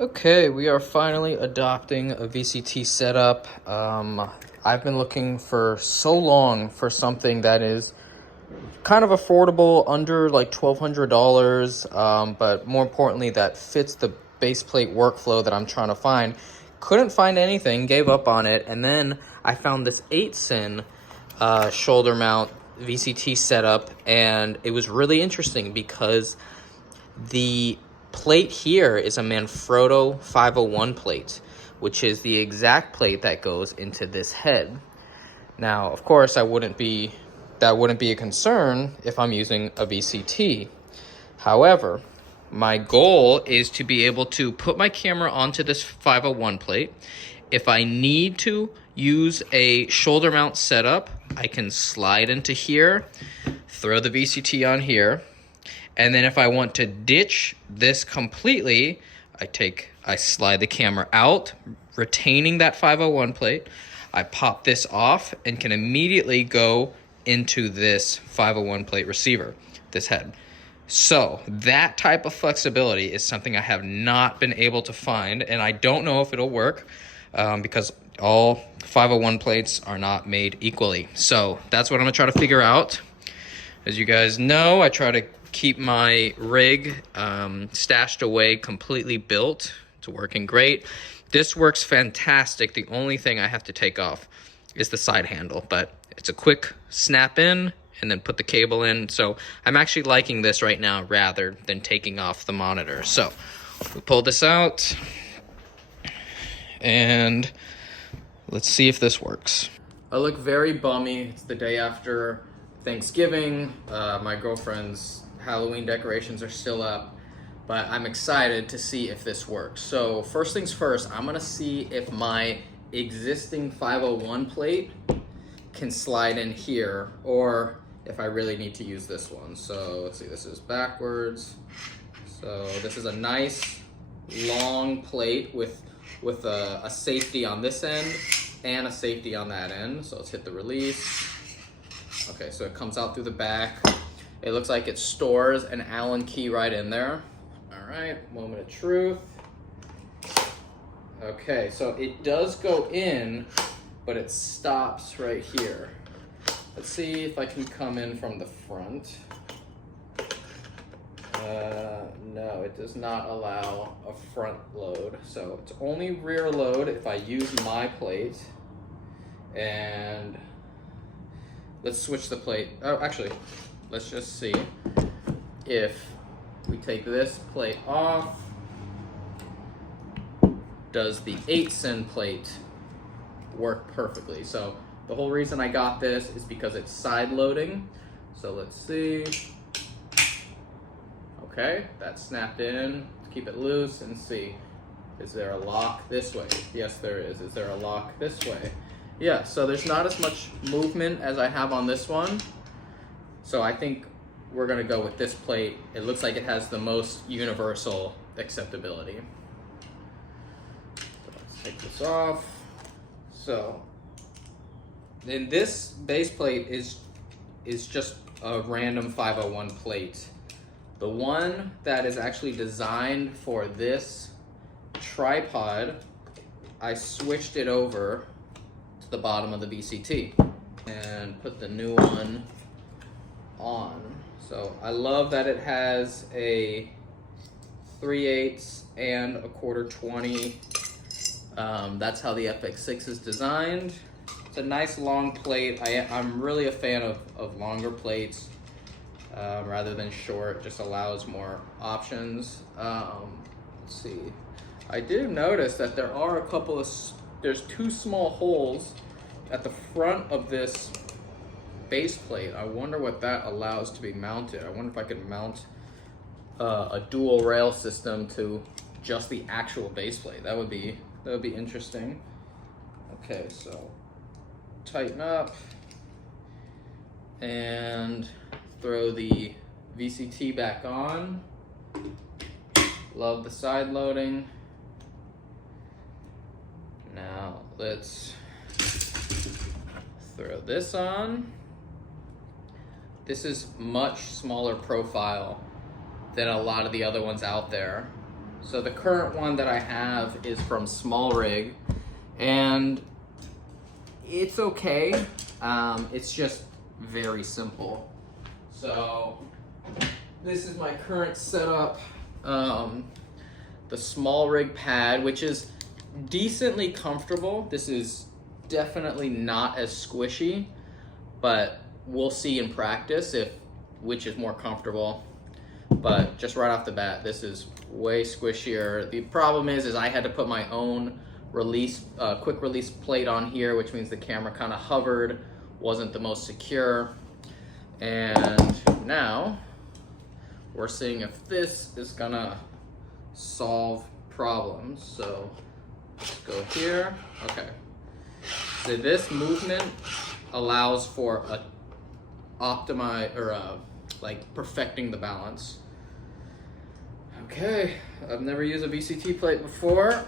Okay, we are finally adopting a VCT setup. I've been looking for so long for something that is kind of affordable, under like $1,200, but more importantly, that fits the base plate workflow that I'm trying to find. Couldn't find anything, gave up on it, and then I found this 8-sin shoulder mount VCT setup, and it was really interesting because the plate here is a Manfrotto 501 plate, which is the exact plate that goes into this head. Now, of course, that wouldn't be a concern if I'm using a VCT. However, my goal is to be able to put my camera onto this 501 plate. If I need to use a shoulder mount setup, I can slide into here, throw the VCT on here, and then if I want to ditch this completely, I slide the camera out, retaining that 501 plate. I pop this off and can immediately go into this 501 plate receiver, this head. So that type of flexibility is something I have not been able to find, and I don't know if it'll work because all 501 plates are not made equally. So that's what I'm gonna try to figure out. As you guys know, I try to keep my rig stashed away, completely built. It's working great. This works fantastic. The only thing I have to take off is the side handle, but it's a quick snap in and then put the cable in. So I'm actually liking this right now rather than taking off the monitor. So we pull this out and let's see if this works. I look very bummy. It's the day after Thanksgiving. My girlfriend's Halloween decorations are still up, but I'm excited to see if this works. So first things first, I'm gonna see if my existing 501 plate can slide in here, or if I really need to use this one. So let's see, this is backwards. So this is a nice long plate with a safety on this end and a safety on that end. So let's hit the release. Okay, so it comes out through the back. It looks like it stores an Allen key right in there. All right, moment of truth. Okay, so it does go in, but it stops right here. Let's see if I can come in from the front. No, it does not allow a front load. So it's only rear load if I use my plate. And let's switch the plate. Oh, actually, let's just see if we take this plate off. Does the 8-sin plate work perfectly? So the whole reason I got this is because it's side loading. So let's see. Okay, that's snapped in. Let's keep it loose and see. Is there a lock this way? Yes, there is. Is there a lock this way? Yeah, so there's not as much movement as I have on this one. So I think we're gonna go with this plate. It looks like it has the most universal acceptability. So let's take this off. So then this base plate is just a random 501 plate. The one that is actually designed for this tripod, I switched it over to the bottom of the VCT and put the new one on. So I love that it has a 3/8 and a 1/4 20. That's how the FX6 is designed. It's a nice long plate. I'm really a fan of longer plates rather than short. Just allows more options. Let's see. I did notice that there are a couple of, there's 2 small holes at the front of this base plate. I wonder what that allows to be mounted. I wonder if I could mount a dual rail system to just the actual base plate. That would be interesting. Okay, so tighten up and throw the VCT back on. Love the side loading. Now let's throw this on. This is much smaller profile than a lot of the other ones out there. So the current one that I have is from Small Rig, and it's okay. It's just very simple. So this is my current setup. The Small Rig pad, which is decently comfortable. This is definitely not as squishy, but we'll see in practice which is more comfortable. But just right off the bat, this is way squishier. The problem is I had to put my own quick release plate on here, which means the camera kind of hovered, wasn't the most secure. And now we're seeing if this is gonna solve problems. So let's go here. Okay. So this movement allows for like perfecting the balance. Okay, I've never used a VCT plate before.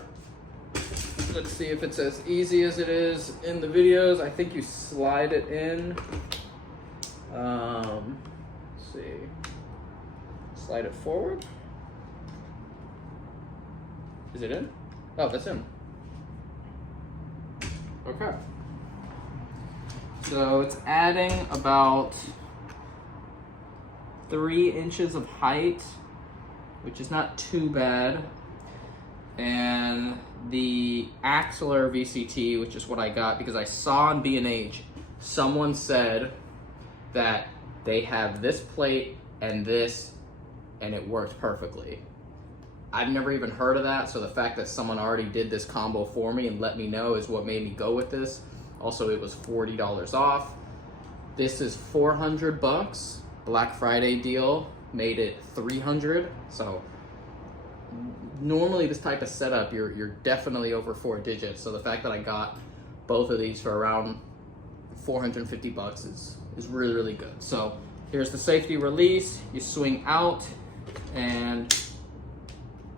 Let's see if it's as easy as it is in the videos. I think you slide it in. Let's see. Slide it forward. Is it in? Oh, that's in. Okay. So it's adding about 3 inches of height, which is not too bad. And the axillary VCT, which is what I got because I saw on B&H, someone said that they have this plate and this, and it works perfectly. I've never even heard of that, so the fact that someone already did this combo for me and let me know is what made me go with this. Also, it was $40 off. This is $400. Black Friday deal made it $300. So normally this type of setup, you're definitely over 4 digits. So the fact that I got both of these for around $450 is really, really good. So here's the safety release. You swing out, and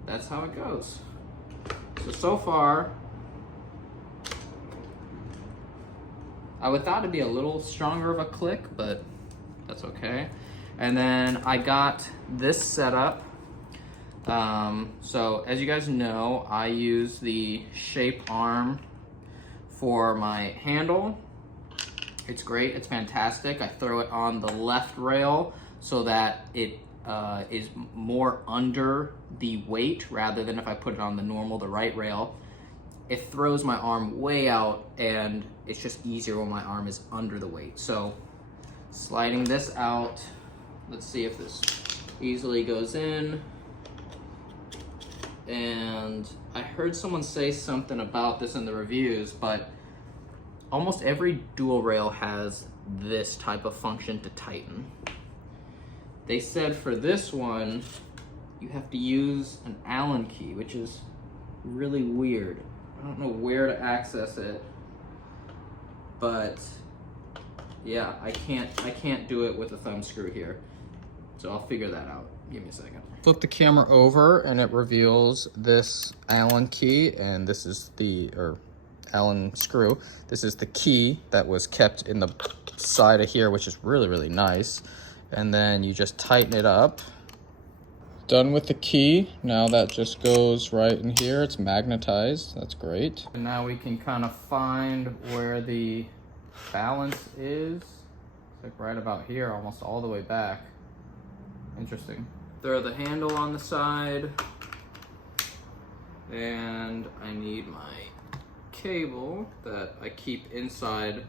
that's how it goes. So far, I would thought it'd be a little stronger of a click, but that's okay. And then I got this setup. So as you guys know, I use the shape arm for my handle. It's great, it's fantastic. I throw it on the left rail so that it is more under the weight rather than if I put it on the right rail. It throws my arm way out, and it's just easier when my arm is under the weight. So sliding this out, let's see if this easily goes in. And I heard someone say something about this in the reviews, but almost every dual rail has this type of function to tighten. They said for this one, you have to use an Allen key, which is really weird. I don't know where to access it, but yeah, I can't do it with a thumb screw here. So I'll figure that out. Give me a second. Flip the camera over and it reveals this Allen key, and this is Allen screw. This is the key that was kept in the side of here, which is really, really nice. And then you just tighten it up. Done with the key. Now that just goes right in here. It's magnetized. That's great. And now we can kind of find where the balance is. It's like right about here, almost all the way back. Interesting. Throw the handle on the side. And I need my cable that I keep inside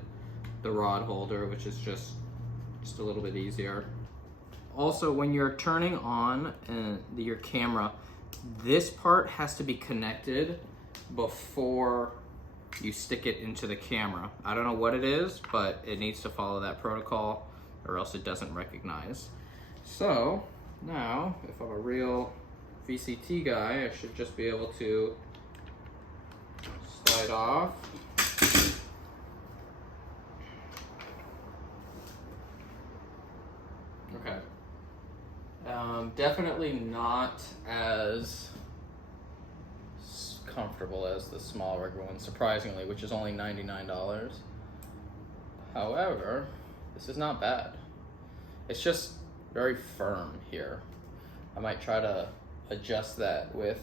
the rod holder, which is just a little bit easier. Also, when you're turning on your camera, this part has to be connected before you stick it into the camera. I don't know what it is, but it needs to follow that protocol or else it doesn't recognize. So now, if I'm a real VCT guy, I should just be able to slide off. Okay. Definitely not as comfortable as the Small Rig one, surprisingly, which is only $99. However, this is not bad. It's just very firm here. I might try to adjust that with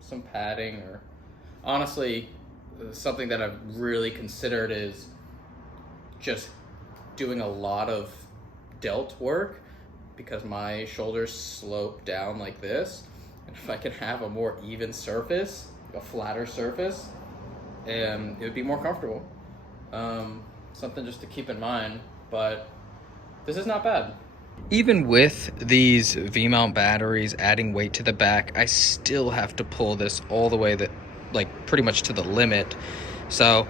some padding, or honestly, something that I've really considered is just doing a lot of delt work, because my shoulders slope down like this. And if I can have a more even surface, a flatter surface, it would be more comfortable. Something just to keep in mind, but this is not bad. Even with these V-mount batteries adding weight to the back, I still have to pull this all the way, that like pretty much to the limit. So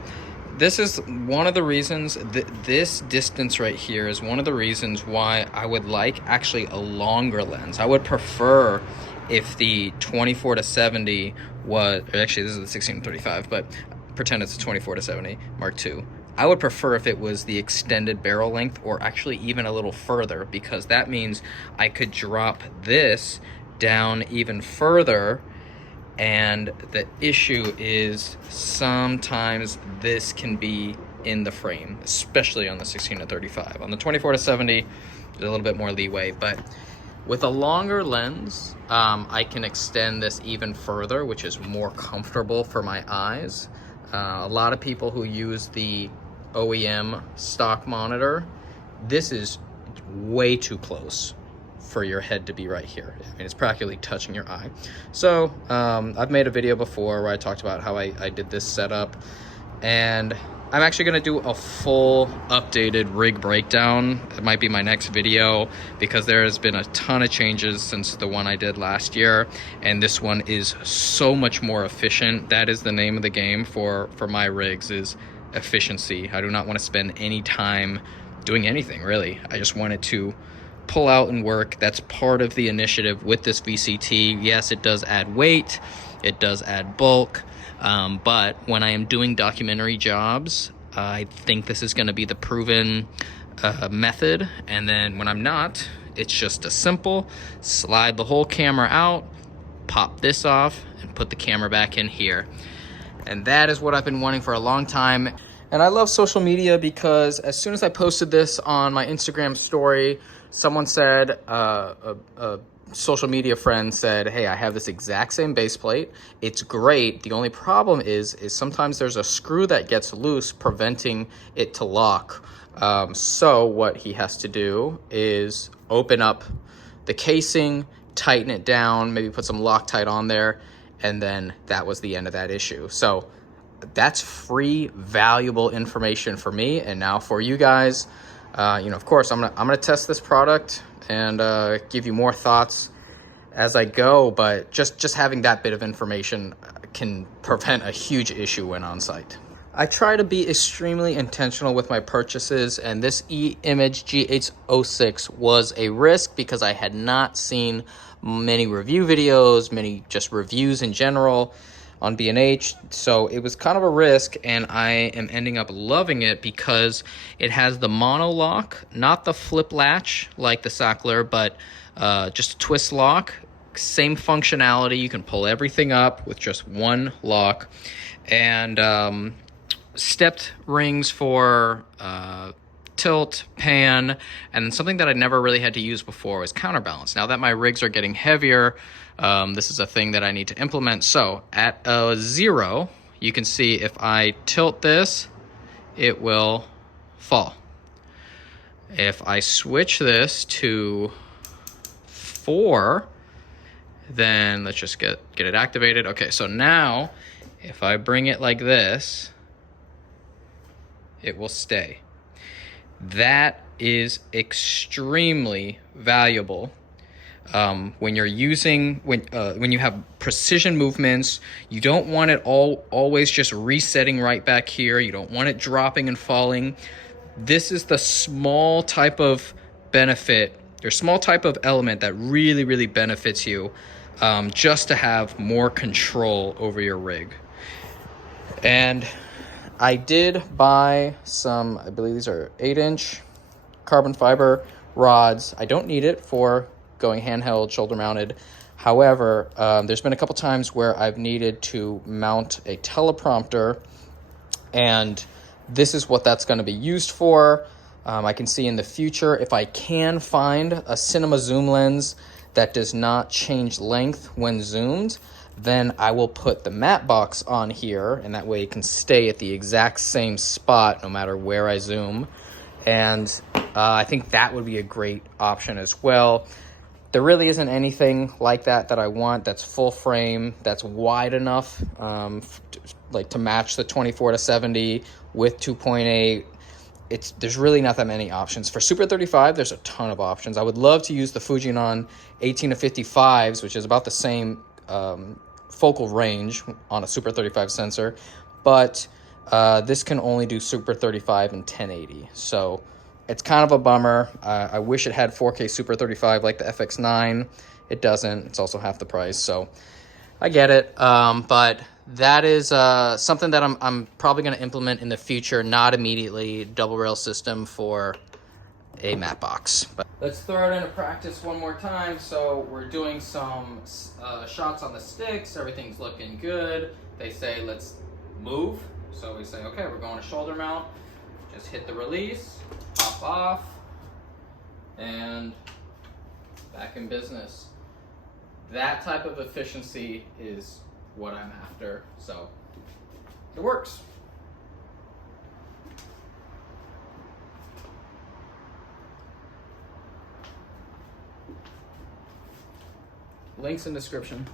this is one of the reasons that this distance right here is one of the reasons why I would like actually a longer lens. I would prefer if the 24-70 was, actually this is the 16-35, but pretend it's a 24-70 Mark II. I would prefer if it was the extended barrel length, or actually even a little further, because that means I could drop this down even further. And the issue is sometimes this can be in the frame, especially on the 16-35. On the 24-70, there's a little bit more leeway, but with a longer lens, I can extend this even further, which is more comfortable for my eyes. A lot of people who use the OEM stock monitor, this is way too close for your head to be right here. I mean, it's practically touching your eye. So I've made a video before where I talked about how I did this setup, and I'm actually gonna do a full updated rig breakdown. It might be my next video, because there has been a ton of changes since the one I did last year, and this one is so much more efficient. That is the name of the game for my rigs, is efficiency. I do not want to spend any time doing anything, really. I just wanted to pull out and work. That's part of the initiative with this VCT. Yes, it does add weight, it does add bulk, but when I am doing documentary jobs, I think this is going to be the proven method. And then when I'm not, it's just a simple slide the whole camera out, pop this off, and put the camera back in here. And that is what I've been wanting for a long time. And I love social media, because as soon as I posted this on my Instagram story, someone said, a social media friend said, hey, I have this exact same base plate. It's great. The only problem is sometimes there's a screw that gets loose, preventing it to lock. So what he has to do is open up the casing, tighten it down, maybe put some Loctite on there, and then that was the end of that issue. So that's free, valuable information for me, and now for you guys. Of course, I'm gonna test this product and give you more thoughts as I go, but just having that bit of information can prevent a huge issue when on site. I try to be extremely intentional with my purchases, and this E-Image G806 was a risk, because I had not seen many review videos, many just reviews in general on B&H, so it was kind of a risk, and I am ending up loving it because it has the mono lock, not the flip latch like the Sackler, but just a twist lock. Same functionality, you can pull everything up with just one lock, and stepped rings for tilt, pan, and then something that I never really had to use before was counterbalance. Now that my rigs are getting heavier, this is a thing that I need to implement. So at a 0, you can see if I tilt this, it will fall. If I switch this to 4, then let's just get it activated. Okay, so now if I bring it like this, it will stay. That is extremely valuable when you're using, when you have precision movements. You don't want it always just resetting right back here. You don't want it dropping and falling. This is the small type of benefit, or small type of element that really, really benefits you, just to have more control over your rig. And I did buy some, I believe these are 8-inch carbon fiber rods. I don't need it for going handheld, shoulder mounted. However, there's been a couple times where I've needed to mount a teleprompter, and this is what that's going to be used for. I can see in the future, if I can find a cinema zoom lens that does not change length when zoomed, Then I will put the mat box on here, and that way it can stay at the exact same spot no matter where I zoom. And I think that would be a great option as well. There really isn't anything like that I want that's full frame, that's wide enough like to match the 24-70 with 2.8. There's really not that many options. For Super 35, there's a ton of options. I would love to use the Fujinon 18-55s, which is about the same focal range on a Super 35 sensor, but this can only do Super 35 and 1080. So it's kind of a bummer. I wish it had 4K Super 35 like the FX9. It doesn't. It's also half the price, so I get it. But that is something that I'm probably going to implement in the future, not immediately. Double rail system for a mat box. But let's throw it into practice one more time. So we're doing some shots on the sticks. Everything's looking good. They say let's move. So we say, okay, we're going to shoulder mount. Just hit the release, pop off, and back in business. That type of efficiency is what I'm after, so it works. Links in description.